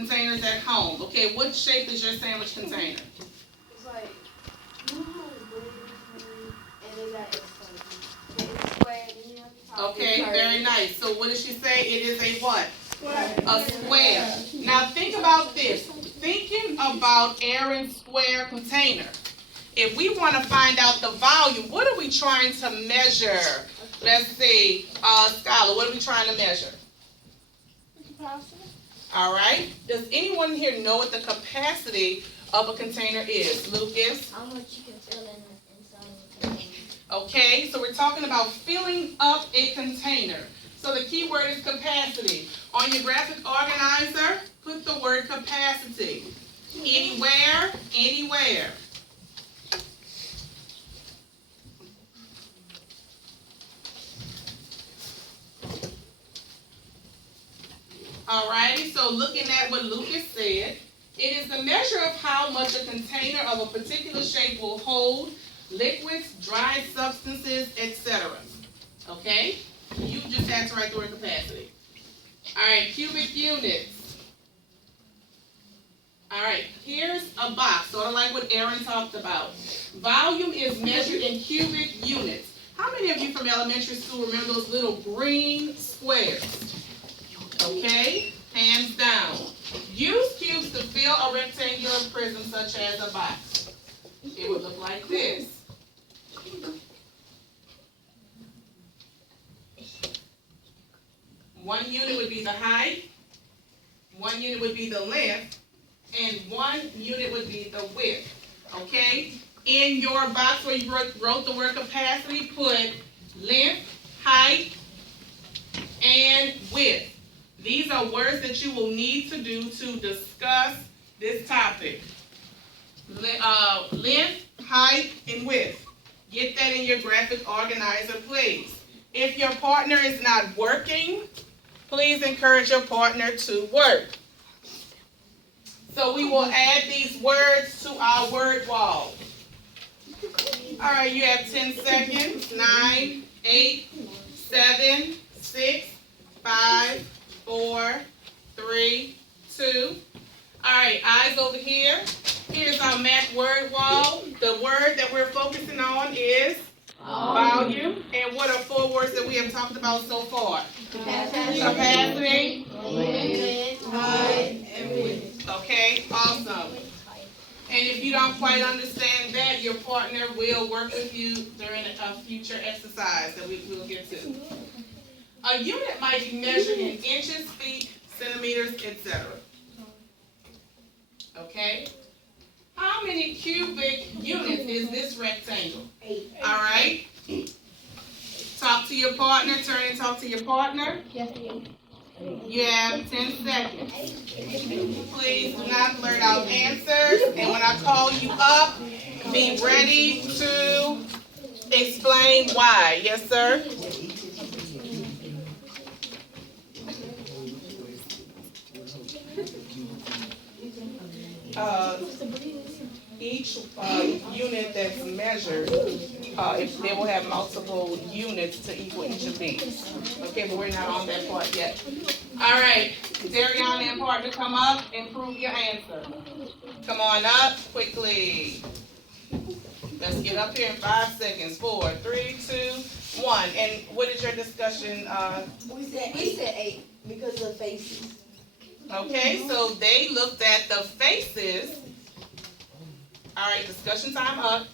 containers at home. Okay, what shape is your sandwich container? It's like, and it got it's square, and you know, Okay, very nice. So what did she say? It is a what? Square. A square. Now think about this. Thinking about Aaron's square container. If we want to find out the volume, what are we trying to measure? Let's see, Skylar, what are we trying to measure? All right. Does anyone here know what the capacity of a container is? Lucas? How much you can fill in inside of a container. Okay, so we're talking about filling up a container. So the key word is capacity. On your graphic organizer, put the word capacity. Anywhere, anywhere. Alrighty, so looking at what Lucas said, it is the measure of how much a container of a particular shape will hold liquids, dry substances, etc. Okay? You just have to write the word capacity. Alright, cubic units. Alright, here's a box, sort of like what Aaron talked about. Volume is measured in cubic units. How many of you from elementary school remember those little green squares? Okay, hands down. Use cubes to fill a rectangular prism such as a box. It would look like this. One unit would be the height, one unit would be the length, and one unit would be the width. Okay? In your box where you wrote the word capacity, put length, height, and width. These are words that you will need to do to discuss this topic. Length, height, and width. Get that in your graphic organizer, please. If your partner is not working, please encourage your partner to work. So we will add these words to our word wall. All right, you have 10 seconds. 9, 8, 7, 6, 5, 4, 3, 2. All right, eyes over here. Here's our Mac word wall. The word that we're focusing on is volume. And what are 4 words that we have talked about so far? Capacity. Okay, awesome. And if you don't quite understand that, your partner will work with you during a future exercise that we will get to. A unit might be measured in inches, feet, centimeters, etc. Okay? How many cubic units is this rectangle? 8. All right? Talk to your partner. Turn and talk to your partner. You have 10 seconds. Please do not blurt out answers. And when I call you up, be ready to explain why. Yes, sir? Each unit that's measured, if they will have multiple units to equal each of these. Okay, but we're not on that part yet. All right, Dariana and partner, come up and prove your answer. Come on up quickly. Let's get up here in 5 seconds. 4, 3, 2, 1. And what is your discussion? We said 8 because of the faces. Okay, so they looked at the faces. All right, discussion time up.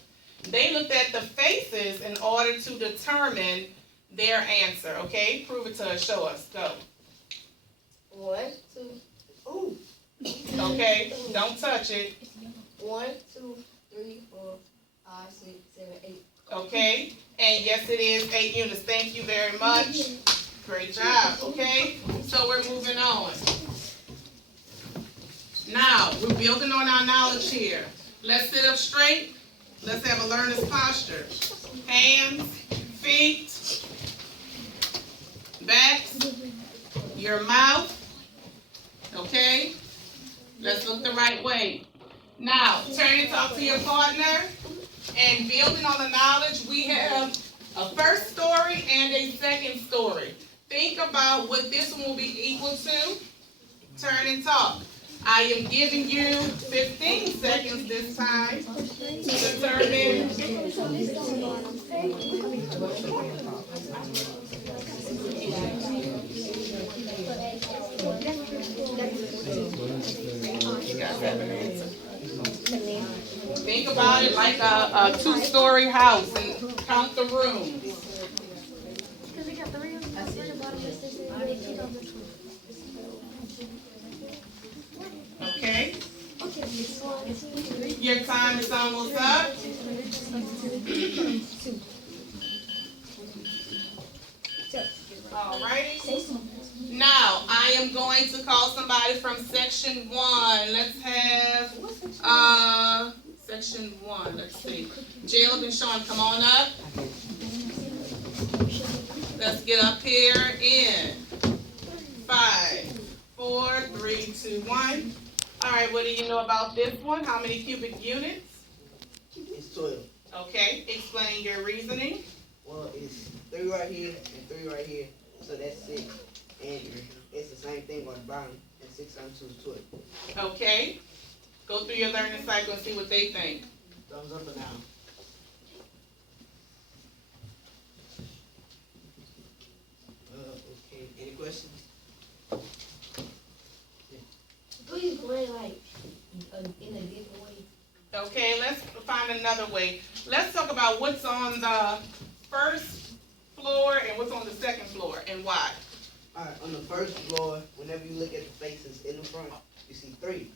They looked at the faces in order to determine their answer. Okay, prove it to us. Show us. Go. 1, 2. Ooh. Okay, don't touch it. 1, 2, 3, 4, 5, 6, 7, 8. Okay, and yes, it is 8 units. Thank you very much. Great job. Okay, so we're moving on. Now, we're building on our knowledge here. Let's sit up straight. Let's have a learner's posture. Hands, feet, backs, your mouth. Okay? Let's look the right way. Now, turn and talk to your partner. And building on the knowledge, we have a first story and a second story. Think about what this one will be equal to. Turn and talk. I am giving you 15 seconds this time to determine. Think about it like a two-story house and count the rooms. Okay? Your time is almost up. Alrighty. Now, I am going to call somebody from section 1. Let's have, section 1. Let's see. Jaleb and Sean, come on up. Let's get up here in 5, 4, 3, 2, 1. All right, what do you know about this one? How many cubic units? It's 12. Okay, explain your reasoning. Well, it's 3 right here and 3 right here, so that's 6. And it's the same thing on the bottom, and 6 times 2 is 12. Okay, go through your learning cycle and see what they think. Thumbs up or down? Okay, any questions? Do you play like in a different way? Okay, let's find another way. Let's talk about what's on the first floor and what's on the second floor and why. Alright, on the first floor, whenever you look at the faces in the front, you see 3.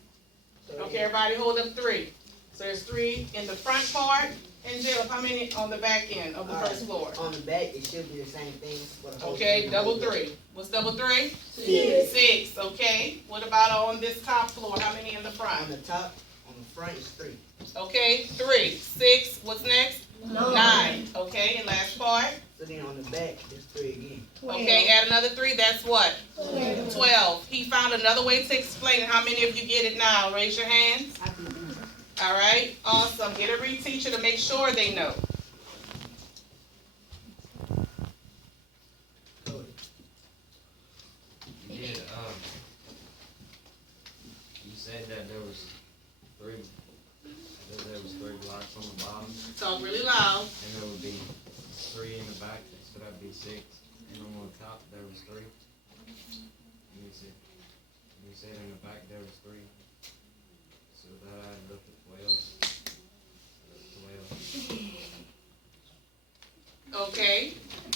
So Okay, everybody hold up 3. So there's 3 in the front part. And Jill, how many on the back end of the first floor? On the back, it should be the same thing. Okay, double 3. What's double 3? 6. 6, okay. What about on this top floor? How many in the front? On the top, on the front is 3. Okay, 3. 6, what's next? 9. Okay, and last part? So then on the back, it's 3 again. Okay, add another 3, that's what? 12. He found another way to explain it. How many of you get it now? Raise your hands. All right, awesome. Get a reteacher to make sure they know. You said that there was 3 blocks on the bottom, Talk really loud. and there would be 3 in the back, so that'd be 6. And on the top there was 3. And you said in the back there was 3. So that added up to 12. 12. Okay.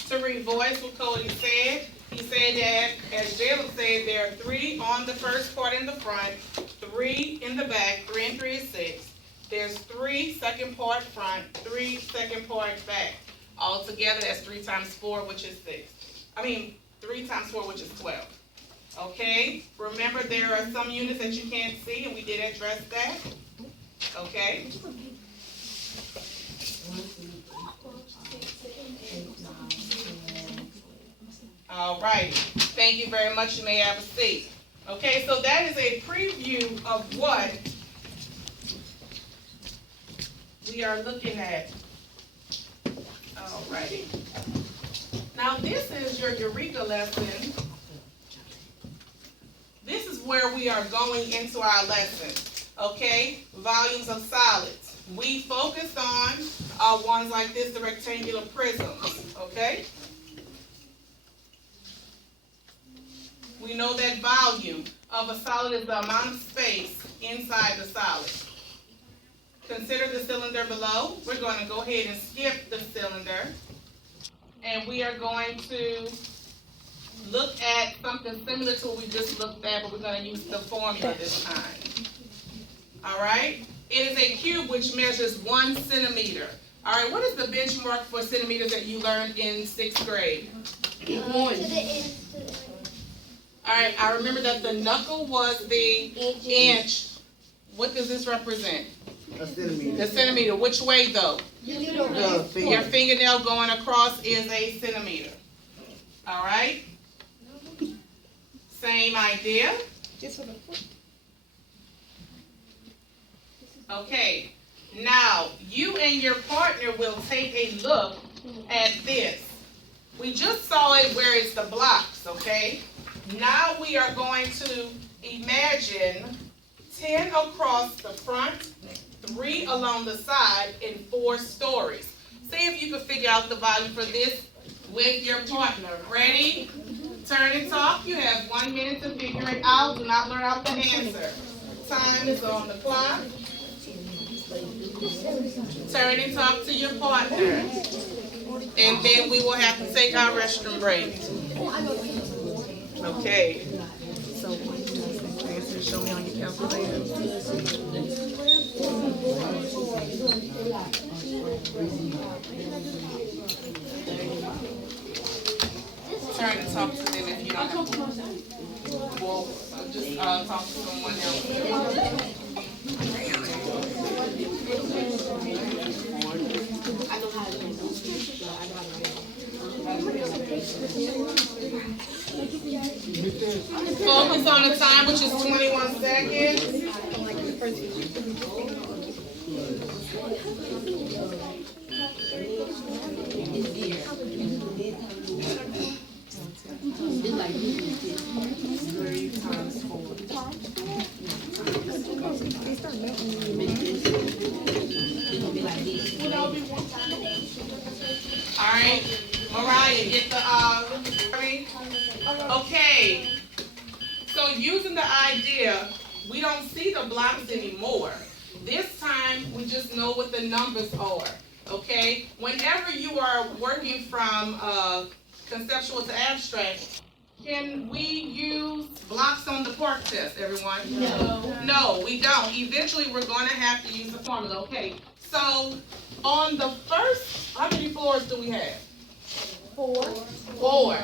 To revoice what Cody said, he said that, as Jalen said, there are 3 on the first part in the front, 3 in the back, 3 and 3 is 6. There's 3 second part front, 3 second part back. Altogether, that's 3 times 4, which is 6. 3 times 4, which is 12. Okay? Remember, there are some units that you can't see, and we did address that. Okay? All right. Thank you very much. You may have a seat. Okay, so that is a preview of what we are looking at. All righty. Now, this is your Eureka lesson. This is where we are going into our lesson. Okay, volumes of solids. We focused on ones like this, the rectangular prisms. Okay. We know that volume of a solid is the amount of space inside the solid. Consider the cylinder below. We're going to go ahead and skip the cylinder. And we are going to look at something similar to what we just looked at, but we're going to use the formula this time. All right? It is a cube which measures 1 centimeter. All right, what is the benchmark for centimeters that you learned in 6th grade? 1. All right, I remember that the knuckle was the inch. What does this represent? A centimeter. The centimeter. Which way, though? Your fingernail going across is a centimeter. All right? Same idea. Okay. Now, you and your partner will take a look at this. We just saw it where it's the blocks, okay? Now we are going to imagine 10 across the front, 3 along the side, and 4 stories. See if you can figure out the volume for this with your partner. Ready? Turn and talk. You have 1 minute to figure it out. Do not blurt out the answer. Time is on the clock. Turn and talk to your partner. And then we will have to take our restroom break. Okay. So, answer, show me on your calculator. Turn and talk to them if you don't have to. Well, just talk to someone else. Focus on the time, which is 21 seconds. All right, Mariah, get the okay. So using the idea, we don't see the blocks anymore. This time, we just know what the numbers are. Okay. Whenever you are working from conceptual to abstract, can we use blocks on the park test, everyone? No. No, we don't. Eventually, we're going to have to use the formula. Okay. So on the first, how many floors do we have? 4. 4.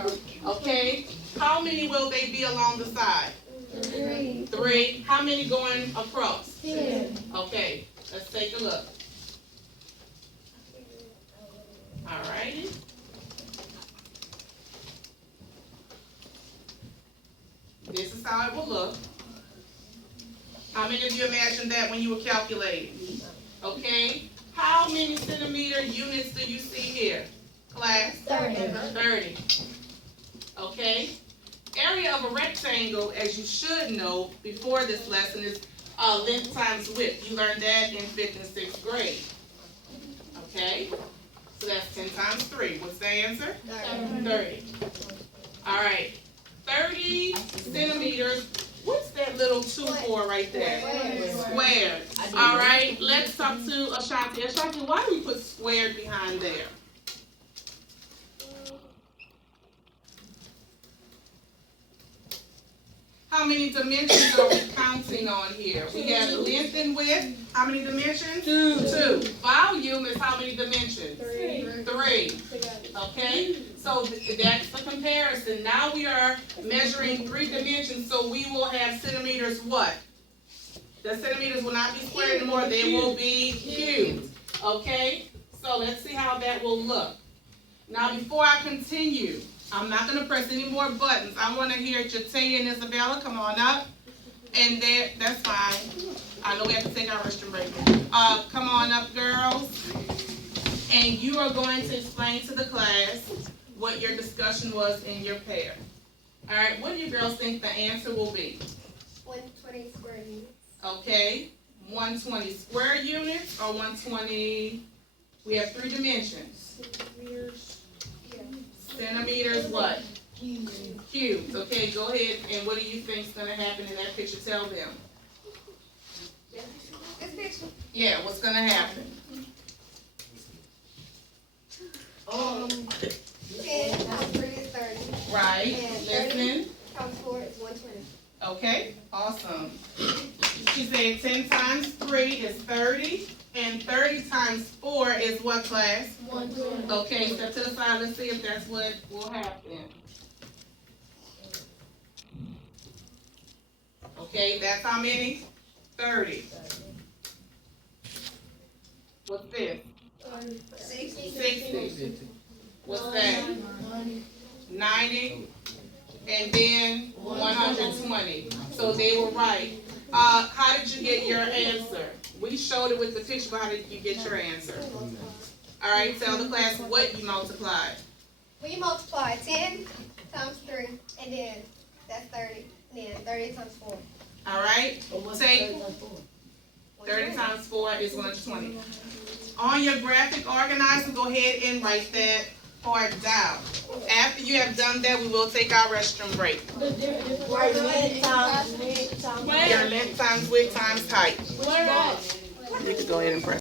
Okay. How many will they be along the side? 3. 3. How many going across? 10. Okay. Let's take a look. All righty. This is how it will look. How many of you imagined that when you were calculating? Okay. How many centimeter units do you see here, class? 30. 30. Okay. Area of a rectangle, as you should know before this lesson, is length times width. You learned that in 5th and 6th grade. Okay. So that's 10 times 3. What's the answer? 30. All right. 30 centimeters. What's that little 2 for right there? Squared. All right. Let's talk to Ashanti. Ashanti, why do we put squared behind there? How many dimensions are we counting on here? We have length and width. How many dimensions? 2. Volume is how many dimensions? 3. Okay? So that's the comparison. Now we are measuring 3 dimensions, so we will have centimeters what? The centimeters will not be squared anymore. They will be cubed. Okay? So let's see how that will look. Now before I continue, I'm not going to press any more buttons. I want to hear Jataya and Isabella. Come on up. And there, that's fine. I know we have to take our restroom break. Come on up, girls. And you are going to explain to the class what your discussion was in your pair. All right, what do you girls think the answer will be? 120 square units. Okay, 120 square units or 120, we have 3 dimensions. Centimeters what? Cubes. Okay, go ahead. And what do you think is going to happen in that picture? Tell them. This picture. Yeah, what's going to happen? 10 times 3 is 30. Right. And Listening. 30 times 4 is 120. Okay, awesome. She said 10 times 3 is 30. And 30 times 4 is what, class? 120. Okay, step to the side. Let's see if that's what will happen. Okay, that's how many? 30. What's this? 60. What's that? 90. And then 120. So they were right. How did you get your answer? We showed it with the picture, but how did you get your answer? All right, tell the class what you multiplied. We multiply 10 times 3, and then that's 30. And then 30 times 4. All right. right? Take 30 times 4 is 120. On your graphic organizer, go ahead and write that part down. After you have done that, we will take our restroom break. Right, length times Your length times width times height. You can go ahead and press.